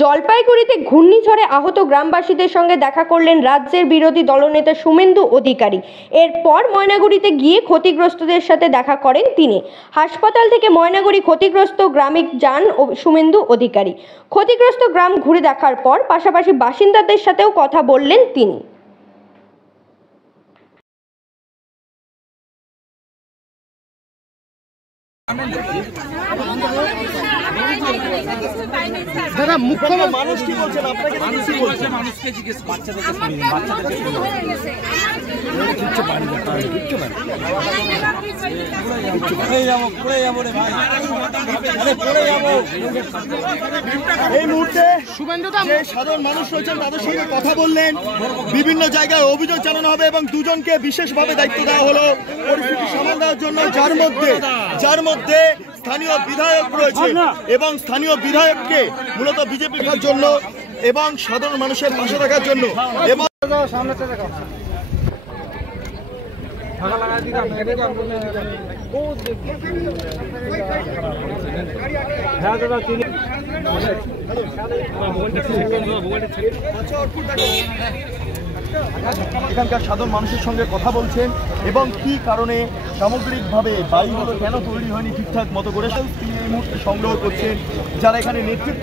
জলপাইগুড়িতে ঘূর্ণিঝড়ে আহত গ্রামবাসীদের সঙ্গে দেখা করলেন রাজ্যের বিরোধী দলনেতা শুভেন্দু অধিকারী। এরপর ময়নাগুড়িতে গিয়ে ক্ষতিগ্রস্তদের সাথে দেখা করেন তিনি। হাসপাতাল থেকে ময়নাগুড়ি ক্ষতিগ্রস্ত গ্রামে যান শুভেন্দু অধিকারী। ক্ষতিগ্রস্ত গ্রাম ঘুরে দেখার পর পাশাপাশি বাসিন্দাদের সাথেও কথা বললেন তিনি। দাদা মুখ্যমন্ত্রী মানুষ কি বলছেন আপনাকে কি বলছেন মানুষকে জিজ্ঞেস বাচ্চাদেরকে শুনিনি বাচ্চাদেরকে পড়ে যাবো রে ভাই পড়ে যাবো। এই মুহূর্তে যে সাধারণ মানুষ রয়েছেন তাদের সঙ্গে কথা বললেন। বিভিন্ন জায়গায় অভিযোগ চালানো হবে এবং দুজনকে বিশেষভাবে দায়িত্ব দেওয়া হলো পরিস্থিতি সামাল দেওয়ার জন্য, যার মধ্যে স্থানীয় বিধায়ক রয়েছে এবং স্থানীয় বিধায়ককে মূলত বিজেপি করার জন্য এবং সাধারণ মানুষের পাশে থাকার জন্য এবং এখানকার সাধারণ মানুষের সঙ্গে কথা বলছেন এবং কি কারণে সামগ্রিকভাবে বাড়িগুলো কেন তৈরি হয়নি ঠিকঠাক মতো করে তিনি এই মুহূর্তে সংগ্রহ করছেন। যারা এখানে নেতৃত্ব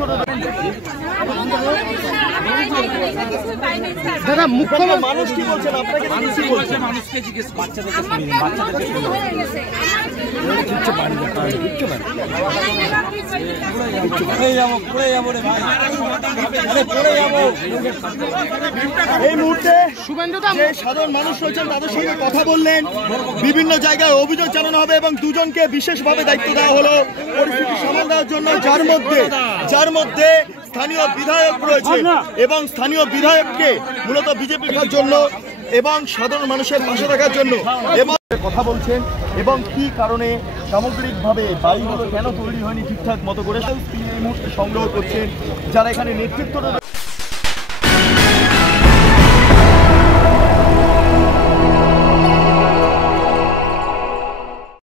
দাদা মুখ্যমন্ত্রী মানুষ কি বলছেন আপনাকে কি বলছেন মানুষকে জিজ্ঞেস বাচ্চাদেরকে শুনিনি বাচ্চাদেরকে পড়ে যাবো রে ভাই পড়ে যাবো। এই মুহূর্তে যে সাধারণ মানুষ রয়েছেন তাদের সঙ্গে কথা বললেন। বিভিন্ন জায়গায় অভিযোগ চালানো হবে এবং দুজনকে বিশেষভাবে দায়িত্ব দেওয়া হলো পরিস্থিতি সামাল দেওয়ার জন্য, যার মধ্যে স্থানীয় বিধায়ক রয়েছে এবং স্থানীয় বিধায়ককে মূলত বিজেপি করার জন্য এবং সাধারণ মানুষের পাশে থাকার জন্য এবং কথা বলছেন এবং কি কারণে সামগ্রিকভাবে বাড়িগুলো কেন তৈরি হয়নি ঠিকঠাক মতো করে তিনি এই মুহূর্তে সংগ্রহ করছেন। যারা এখানে নেতৃত্ব